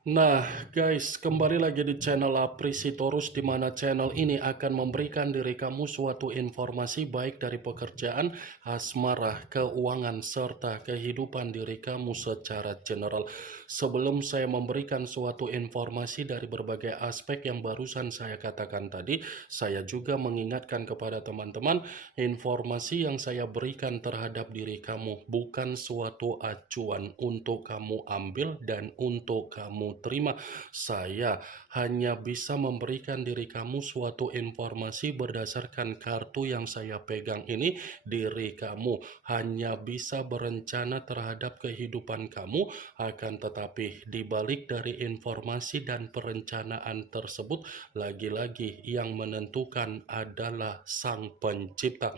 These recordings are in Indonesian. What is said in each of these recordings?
Nah, guys, kembali lagi di channel Aprisitorus, di mana channel ini akan memberikan diri kamu suatu informasi baik dari pekerjaan, asmara, keuangan, serta kehidupan diri kamu secara general. Sebelum saya memberikan suatu informasi dari berbagai aspek yang barusan saya katakan tadi, saya juga mengingatkan kepada teman-teman, informasi yang saya berikan terhadap diri kamu bukan suatu acuan untuk kamu ambil dan untuk kamu terima. Saya hanya bisa memberikan diri kamu suatu informasi berdasarkan kartu yang saya pegang ini. Diri kamu hanya bisa berencana terhadap kehidupan kamu, akan tetapi dibalik dari informasi dan perencanaan tersebut, lagi-lagi yang menentukan adalah Sang Pencipta.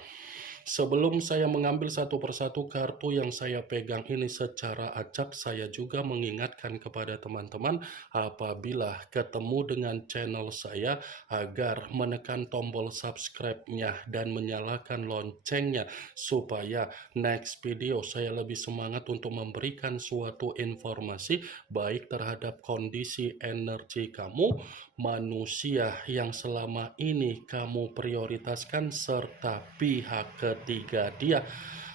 Sebelum saya mengambil satu persatu kartu yang saya pegang ini secara acak, saya juga mengingatkan kepada teman-teman apabila ketemu dengan channel saya agar menekan tombol subscribe-nya dan menyalakan loncengnya supaya next video saya lebih semangat untuk memberikan suatu informasi baik terhadap kondisi energi kamu, manusia yang selama ini kamu prioritaskan, serta pihak ketiga dia.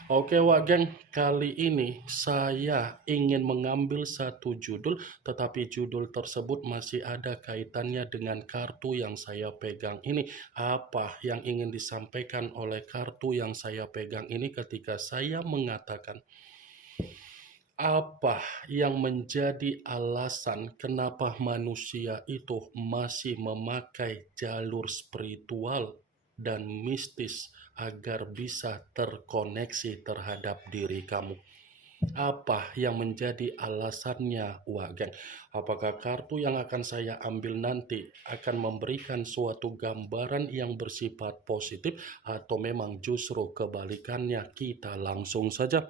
Oke wah geng, kali ini saya ingin mengambil satu judul, tetapi judul tersebut masih ada kaitannya dengan kartu yang saya pegang ini. Apa yang ingin disampaikan oleh kartu yang saya pegang ini ketika saya mengatakan, apa yang menjadi alasan kenapa manusia itu masih memakai jalur spiritual dan mistis agar bisa terkoneksi terhadap diri kamu? Apa yang menjadi alasannya, Wagen? Apakah kartu yang akan saya ambil nanti akan memberikan suatu gambaran yang bersifat positif atau memang justru kebalikannya? Kita langsung saja.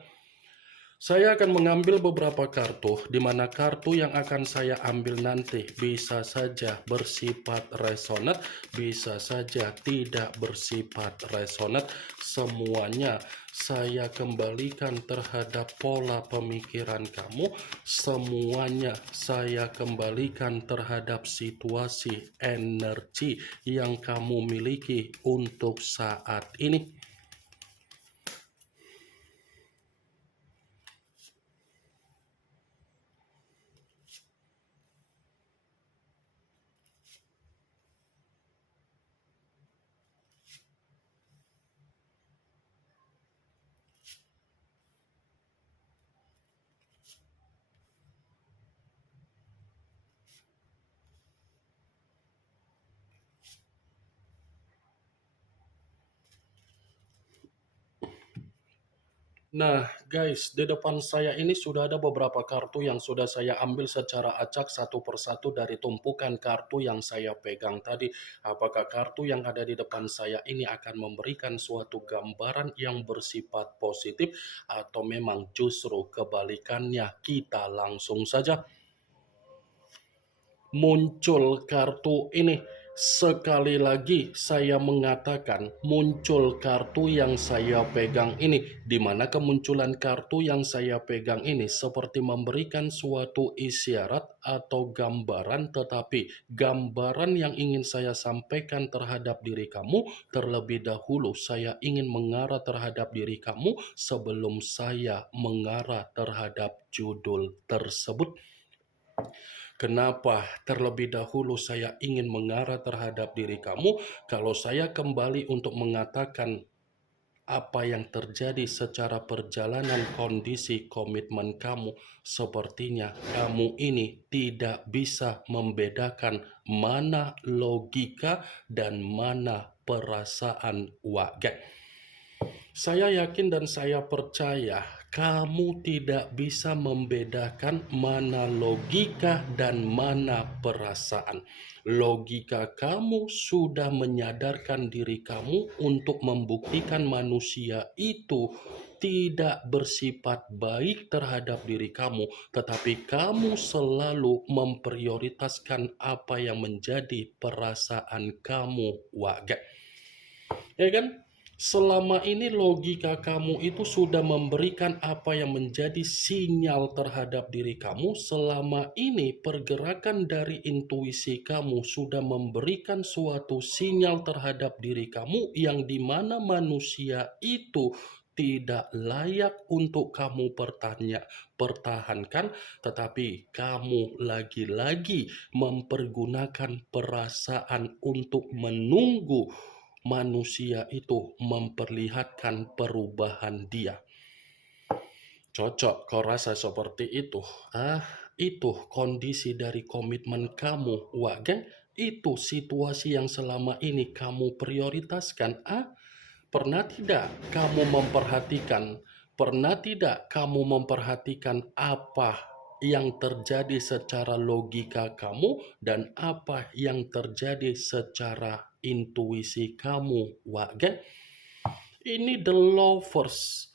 Saya akan mengambil beberapa kartu, di mana kartu yang akan saya ambil nanti bisa saja bersifat resonat, bisa saja tidak bersifat resonat. Semuanya saya kembalikan terhadap pola pemikiran kamu, semuanya saya kembalikan terhadap situasi energi yang kamu miliki untuk saat ini. Nah, guys, di depan saya ini sudah ada beberapa kartu yang sudah saya ambil secara acak satu persatu dari tumpukan kartu yang saya pegang tadi. Apakah kartu yang ada di depan saya ini akan memberikan suatu gambaran yang bersifat positif atau memang justru kebalikannya? Kita langsung saja. Muncul kartu ini. Sekali lagi saya mengatakan muncul kartu yang saya pegang ini, di mana kemunculan kartu yang saya pegang ini seperti memberikan suatu isyarat atau gambaran, tetapi gambaran yang ingin saya sampaikan terhadap diri kamu terlebih dahulu saya ingin mengarah terhadap diri kamu sebelum saya mengarah terhadap judul tersebut. Kenapa terlebih dahulu saya ingin mengarah terhadap diri kamu? Kalau saya kembali untuk mengatakan apa yang terjadi secara perjalanan kondisi komitmen kamu, sepertinya kamu ini tidak bisa membedakan mana logika dan mana perasaan wagai. Saya yakin dan saya percaya kamu tidak bisa membedakan mana logika dan mana perasaan. Logika kamu sudah menyadarkan diri kamu untuk membuktikan manusia itu tidak bersifat baik terhadap diri kamu, tetapi kamu selalu memprioritaskan apa yang menjadi perasaan kamu, wagai. Ya kan? Selama ini logika kamu itu sudah memberikan apa yang menjadi sinyal terhadap diri kamu. Selama ini pergerakan dari intuisi kamu sudah memberikan suatu sinyal terhadap diri kamu yang dimana manusia itu tidak layak untuk kamu pertahankan, tetapi kamu lagi-lagi mempergunakan perasaan untuk menunggu manusia itu memperlihatkan perubahan dia. Cocok kau rasa seperti itu? Itu kondisi dari komitmen kamu, Wak Geng. Itu situasi yang selama ini kamu prioritaskan. Pernah tidak kamu memperhatikan? Pernah tidak kamu memperhatikan apa yang terjadi secara logika kamu dan apa yang terjadi secara intuisi kamu, Wak Geng? Ini The Lovers.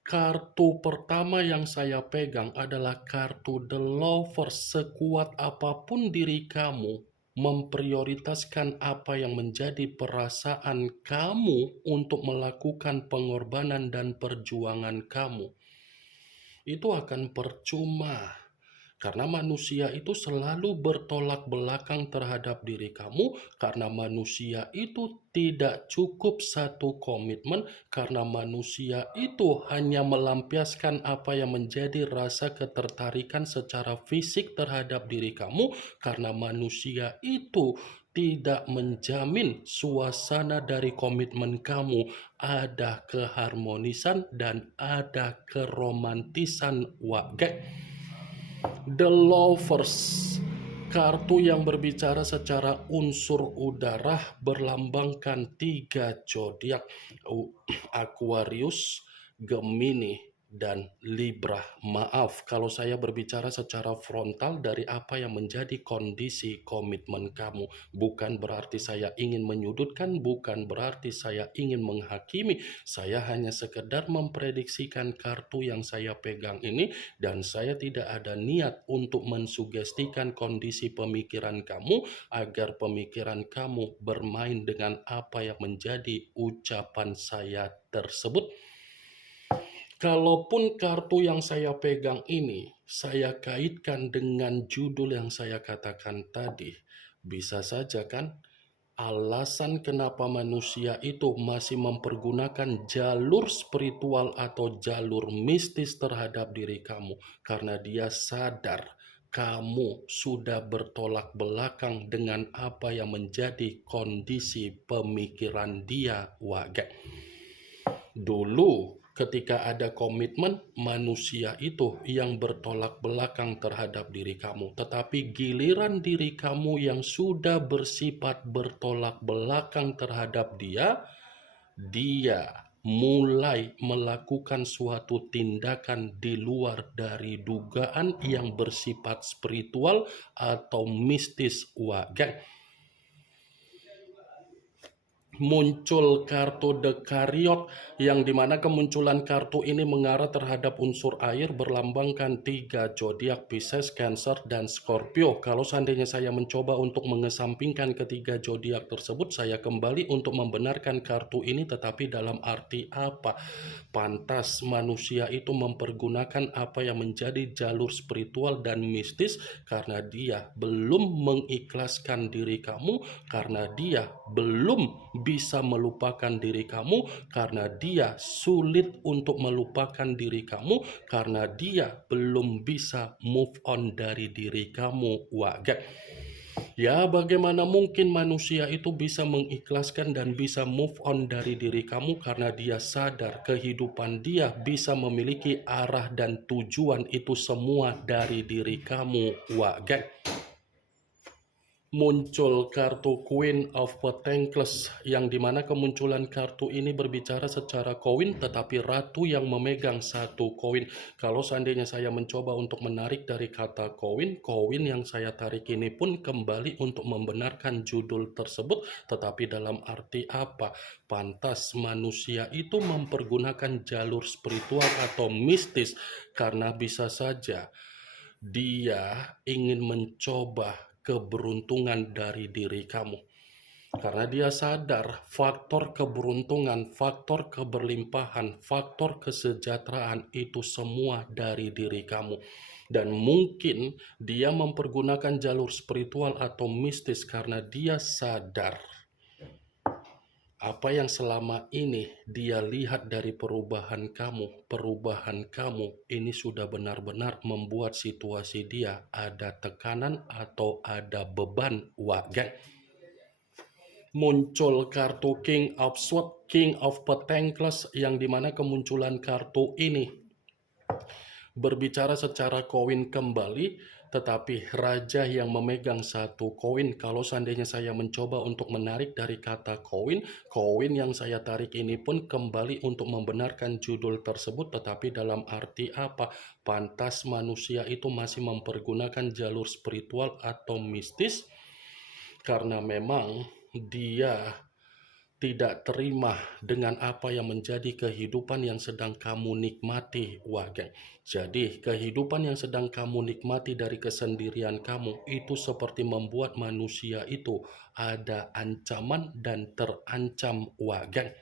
Kartu pertama yang saya pegang adalah kartu The Lovers. Sekuat apapun diri kamu memprioritaskan apa yang menjadi perasaan kamu untuk melakukan pengorbanan dan perjuangan kamu, itu akan percuma. Karena manusia itu selalu bertolak belakang terhadap diri kamu, karena manusia itu tidak cukup satu komitmen, karena manusia itu hanya melampiaskan apa yang menjadi rasa ketertarikan secara fisik terhadap diri kamu, karena manusia itu tidak menjamin suasana dari komitmen kamu ada keharmonisan dan ada keromantisan, Wak. The Lovers, kartu yang berbicara secara unsur udara, berlambangkan 3 zodiak, Aquarius, Gemini, dan Libra. Maaf kalau saya berbicara secara frontal dari apa yang menjadi kondisi komitmen kamu. Bukan berarti saya ingin menyudutkan, bukan berarti saya ingin menghakimi. Saya hanya sekedar memprediksikan kartu yang saya pegang ini, dan saya tidak ada niat untuk mensugestikan kondisi pemikiran kamu agar pemikiran kamu bermain dengan apa yang menjadi ucapan saya tersebut. Kalaupun kartu yang saya pegang ini saya kaitkan dengan judul yang saya katakan tadi, bisa saja kan alasan kenapa manusia itu masih mempergunakan jalur spiritual atau jalur mistis terhadap diri kamu, karena dia sadar kamu sudah bertolak belakang dengan apa yang menjadi kondisi pemikiran dia, Wak. Dulu ketika ada komitmen, manusia itu yang bertolak belakang terhadap diri kamu. Tetapi giliran diri kamu yang sudah bersifat bertolak belakang terhadap dia, dia mulai melakukan suatu tindakan di luar dari dugaan yang bersifat spiritual atau mistis, Wak. Muncul kartu The Chariot, yang dimana kemunculan kartu ini mengarah terhadap unsur air, berlambangkan 3 zodiak, Pisces, Cancer, dan Scorpio. Kalau seandainya saya mencoba untuk mengesampingkan ketiga zodiak tersebut, saya kembali untuk membenarkan kartu ini, tetapi dalam arti apa? Pantas manusia itu mempergunakan apa yang menjadi jalur spiritual dan mistis karena dia belum mengikhlaskan diri kamu, karena dia belum bisa melupakan diri kamu, karena dia sulit untuk melupakan diri kamu, karena dia belum bisa move on dari diri kamu, Wak. Ya, bagaimana mungkin manusia itu bisa mengikhlaskan dan bisa move on dari diri kamu karena dia sadar kehidupan dia bisa memiliki arah dan tujuan itu semua dari diri kamu, Wak. Muncul kartu Queen of Pentacles, yang dimana kemunculan kartu ini berbicara secara koin, tetapi ratu yang memegang satu koin. Kalau seandainya saya mencoba untuk menarik dari kata koin yang saya tarik ini pun kembali untuk membenarkan judul tersebut, tetapi dalam arti apa? Pantas manusia itu mempergunakan jalur spiritual atau mistis karena bisa saja dia ingin mencoba keberuntungan dari diri kamu. Karena dia sadar faktor keberuntungan, faktor keberlimpahan, faktor kesejahteraan itu semua dari diri kamu. Dan mungkin dia mempergunakan jalur spiritual atau mistis karena dia sadar apa yang selama ini dia lihat dari perubahan kamu ini sudah benar-benar membuat situasi dia ada tekanan atau ada beban wagai. Muncul kartu King of Swords, King of Pentacles, yang dimana kemunculan kartu ini berbicara secara koin kembali, tetapi raja yang memegang satu koin. Kalau seandainya saya mencoba untuk menarik dari kata koin, koin yang saya tarik ini pun kembali untuk membenarkan judul tersebut, tetapi dalam arti apa? Pantas manusia itu masih mempergunakan jalur spiritual atau mistis karena memang dia tidak terima dengan apa yang menjadi kehidupan yang sedang kamu nikmati, wagai. Jadi, kehidupan yang sedang kamu nikmati dari kesendirian kamu itu seperti membuat manusia itu ada ancaman dan terancam, wagai.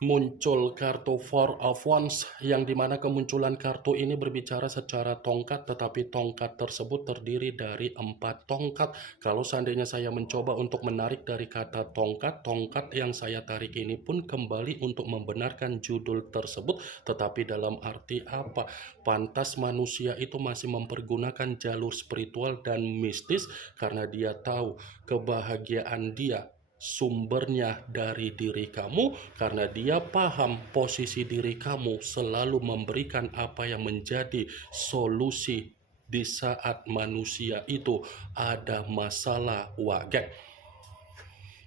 Muncul kartu Four of Wands, yang dimana kemunculan kartu ini berbicara secara tongkat, tetapi tongkat tersebut terdiri dari 4 tongkat. Kalau seandainya saya mencoba untuk menarik dari kata tongkat, tongkat yang saya tarik ini pun kembali untuk membenarkan judul tersebut, tetapi dalam arti apa? Pantas manusia itu masih mempergunakan jalur spiritual dan mistis karena dia tahu kebahagiaan dia sumbernya dari diri kamu, karena dia paham posisi diri kamu selalu memberikan apa yang menjadi solusi di saat manusia itu ada masalah, wagai.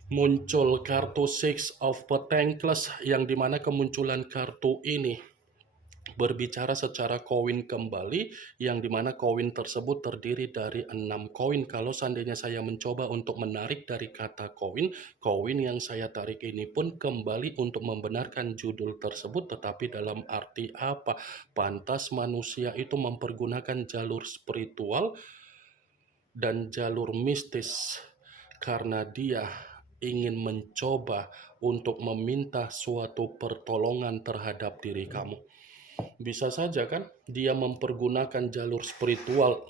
Muncul kartu Six of Pentacles, yang dimana kemunculan kartu ini berbicara secara koin kembali, yang dimana koin tersebut terdiri dari 6 koin. Kalau seandainya saya mencoba untuk menarik dari kata koin, koin yang saya tarik ini pun kembali untuk membenarkan judul tersebut, tetapi dalam arti apa? Pantas manusia itu mempergunakan jalur spiritual dan jalur mistis karena dia ingin mencoba untuk meminta suatu pertolongan terhadap diri kamu. Bisa saja kan dia mempergunakan jalur spiritual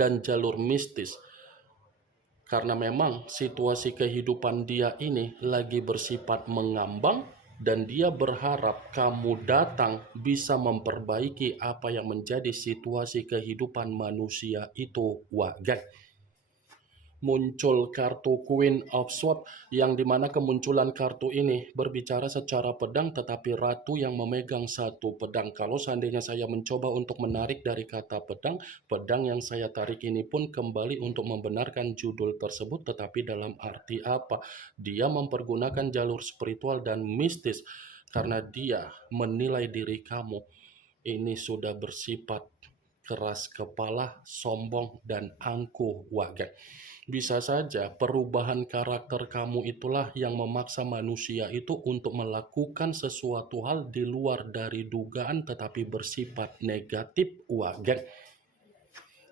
dan jalur mistis karena memang situasi kehidupan dia ini lagi bersifat mengambang dan dia berharap kamu datang bisa memperbaiki apa yang menjadi situasi kehidupan manusia itu, wagai. Muncul kartu Queen of Swords, yang dimana kemunculan kartu ini berbicara secara pedang, tetapi ratu yang memegang satu pedang. Kalau seandainya saya mencoba untuk menarik dari kata pedang, pedang yang saya tarik ini pun kembali untuk membenarkan judul tersebut, tetapi dalam arti apa? Dia mempergunakan jalur spiritual dan mistis karena dia menilai diri kamu ini sudah bersifat keras kepala, sombong, dan angkuh, wagai. Bisa saja perubahan karakter kamu itulah yang memaksa manusia itu untuk melakukan sesuatu hal di luar dari dugaan tetapi bersifat negatif, wagai.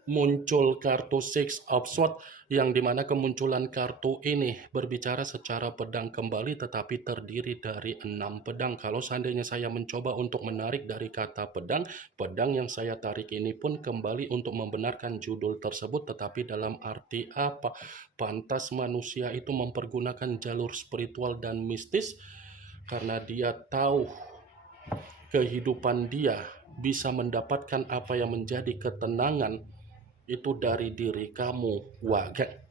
Muncul kartu Six of Swords, yang dimana kemunculan kartu ini berbicara secara pedang kembali tetapi terdiri dari 6 pedang. Kalau seandainya saya mencoba untuk menarik dari kata pedang, pedang yang saya tarik ini pun kembali untuk membenarkan judul tersebut, tetapi dalam arti apa? Pantas manusia itu mempergunakan jalur spiritual dan mistis karena dia tahu kehidupan dia bisa mendapatkan apa yang menjadi ketenangan itu dari diri kamu, wagai.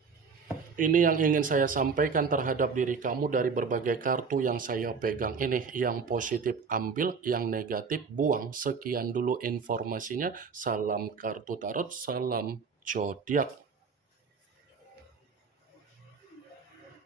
Ini yang ingin saya sampaikan terhadap diri kamu dari berbagai kartu yang saya pegang ini. Yang positif ambil, yang negatif buang. Sekian dulu informasinya. Salam kartu tarot, salam zodiak.